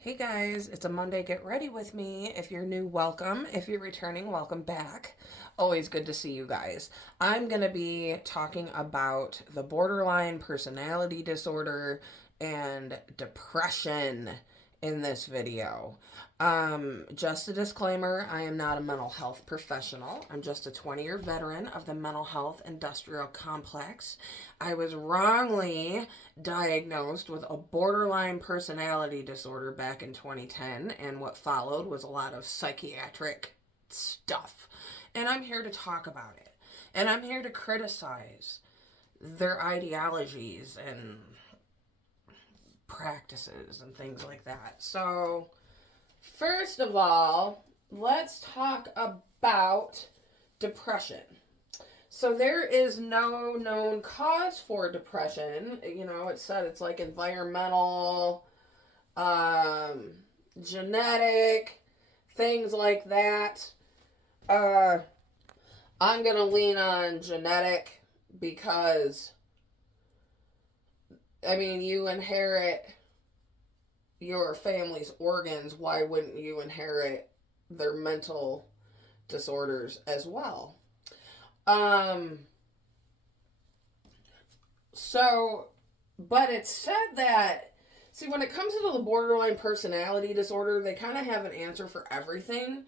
Hey guys, it's a Monday. Get ready with me. If you're new, welcome. If you're returning, welcome back. Always good to see you guys. I'm going to be talking about the borderline personality disorder and depression in this video. Just a disclaimer, I am not a mental health professional. I'm just a 20-year veteran of the mental health industrial complex. I was wrongly diagnosed with a borderline personality disorder back in 2010, and what followed was a lot of psychiatric stuff. And I'm here to talk about it. And I'm here to criticize their ideologies and practices and things like that. So, first of all, let's talk about depression. So there is no known cause for depression. You know, it said it's like environmental, um, genetic, things like that. Uh, I'm going to lean on genetic because, I mean, you inherit your family's organs. Why wouldn't you inherit their mental disorders as well? Um, so, but it's said that, see, when it comes to the borderline personality disorder, they kind of have an answer for everything.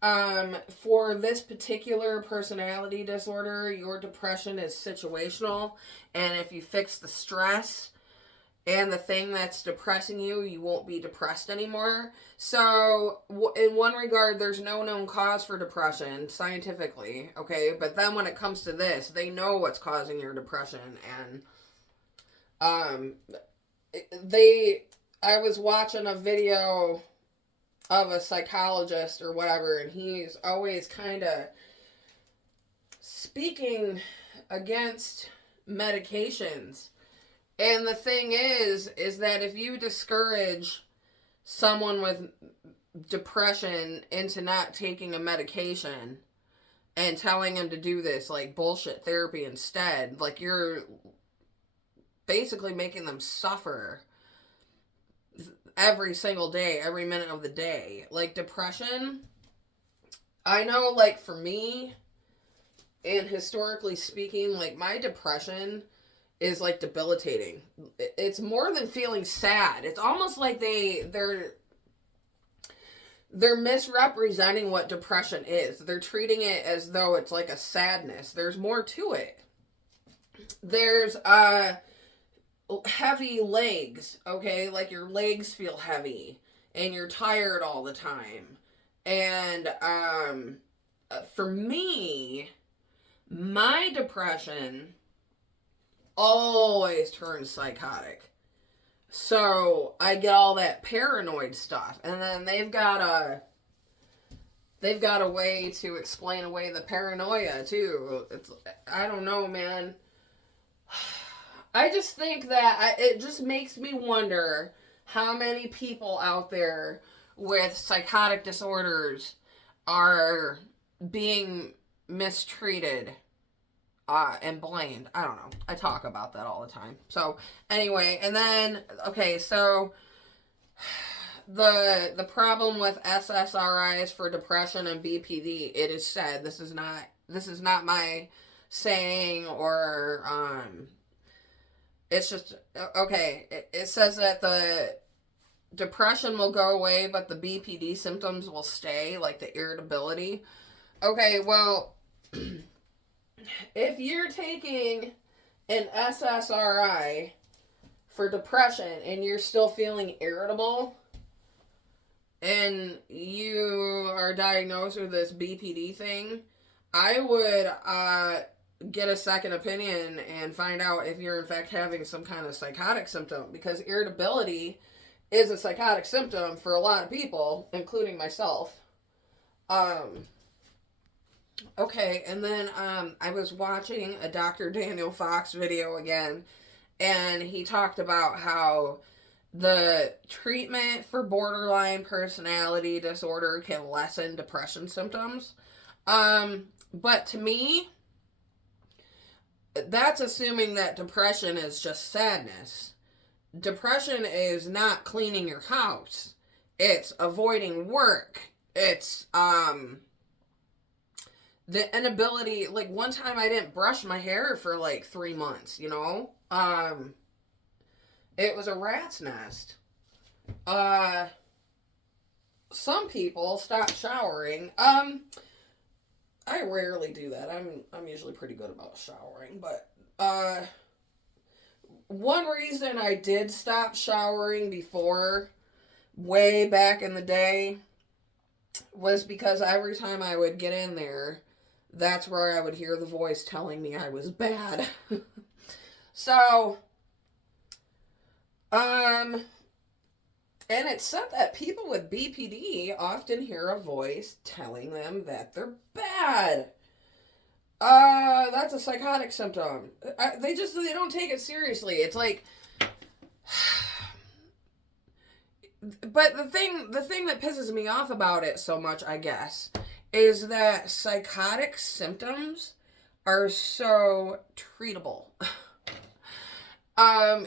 For this particular personality disorder, your depression is situational, and if you fix the stress and the thing that's depressing you, you won't be depressed anymore. So, in one regard, there's no known cause for depression scientifically, okay? But then when it comes to this, they know what's causing your depression, and um, I was watching a video of a psychologist or whatever, and he's always kind of speaking against medications. And the thing is that if you discourage someone with depression into not taking a medication and telling them to do this like bullshit therapy instead, like you're basically making them suffer every single day, every minute of the day. Like depression, I know, like for me, and historically speaking, like my depression is like debilitating. It's more than feeling sad. It's almost like they're misrepresenting what depression is. They're treating it as though it's like a sadness. There's more to it. There's heavy legs, okay? Like your legs feel heavy and you're tired all the time. And for me, my depression always turns psychotic. So I get all that paranoid stuff, and then they've got a way to explain away the paranoia too. I don't know, man. I just think that it just makes me wonder how many people out there with psychotic disorders are being mistreated and blamed. I don't know. I talk about that all the time. So anyway, and then okay, so the problem with SSRIs for depression and BPD, it is said, this is not my saying, or it's just okay. It says that the depression will go away, but the BPD symptoms will stay, like the irritability. Okay, well, if you're taking an SSRI for depression and you're still feeling irritable and you are diagnosed with this BPD thing, I would get a second opinion and find out if you're in fact having some kind of psychotic symptom, because irritability is a psychotic symptom for a lot of people, including myself. Okay, and then I was watching a Dr. Daniel Fox video again, and he talked about how the treatment for borderline personality disorder can lessen depression symptoms. But to me, that's assuming that depression is just sadness. Depression is not cleaning your house. It's avoiding work. It's the inability, like one time I didn't brush my hair for like 3 months, you know? It was a rat's nest. Some people stop showering. I rarely do that. I'm usually pretty good about showering, but one reason I did stop showering before, way back in the day, was because every time I would get in there, that's where I would hear the voice telling me I was bad. So, and it's said that people with BPD often hear a voice telling them that they're bad. That's a psychotic symptom. They don't take it seriously. It's like, but the thing that pisses me off about it so much, I guess, is that psychotic symptoms are so treatable.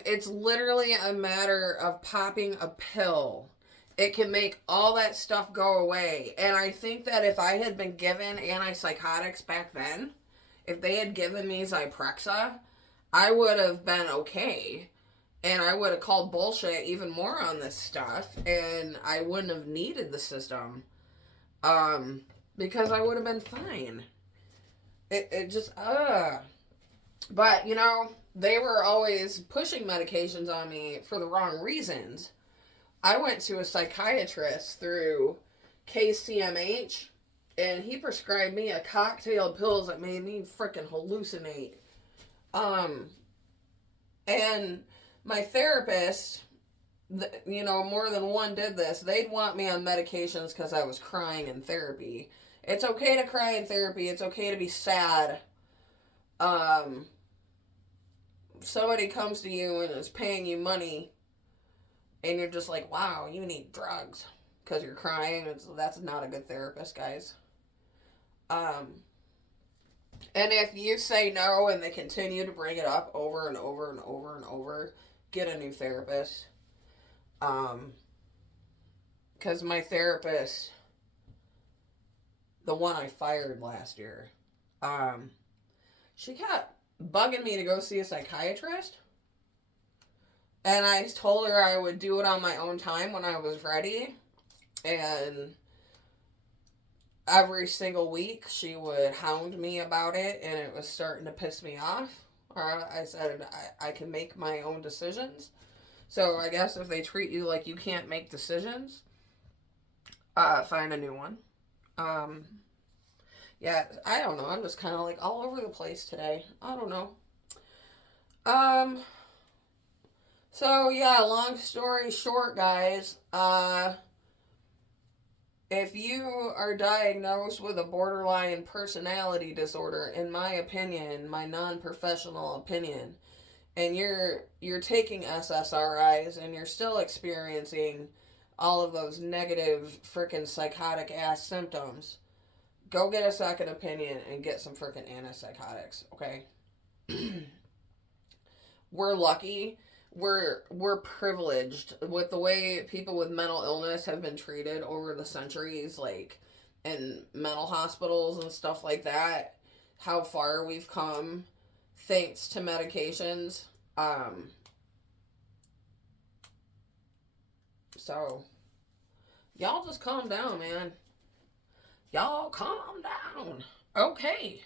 It's literally a matter of popping a pill. It can make all that stuff go away. And I think that if I had been given antipsychotics back then, if they had given me Zyprexa, I would have been okay. And I would have called bullshit even more on this stuff. And I wouldn't have needed the system. Because I would have been fine. It just, But, you know, they were always pushing medications on me for the wrong reasons. I went to a psychiatrist through KCMH, and he prescribed me a cocktail of pills that made me freaking hallucinate. And my therapist, you know, more than one did this. They'd want me on medications because I was crying in therapy. It's okay to cry in therapy. It's okay to be sad. Somebody comes to you and is paying you money, and you're just like, wow, you need drugs because you're crying. That's not a good therapist, guys. And if you say no and they continue to bring it up over and over and over and over, get a new therapist. Because my therapist, the one I fired last year, she kept bugging me to go see a psychiatrist. And I told her I would do it on my own time when I was ready. And every single week she would hound me about it, and it was starting to piss me off. I said I can make my own decisions. So I guess if they treat you like you can't make decisions, find a new one. Yeah, I don't know. I'm just kind of like all over the place today. I don't know. So yeah, long story short, guys, if you are diagnosed with a borderline personality disorder, in my opinion, my non-professional opinion, and you're taking SSRIs and you're still experiencing all of those negative freaking psychotic ass symptoms, go get a second opinion and get some freaking antipsychotics, okay? We're lucky. We're privileged with the way people with mental illness have been treated over the centuries, like in mental hospitals and stuff like that. How far we've come thanks to medications. So y'all just calm down, man. Y'all calm down. Okay.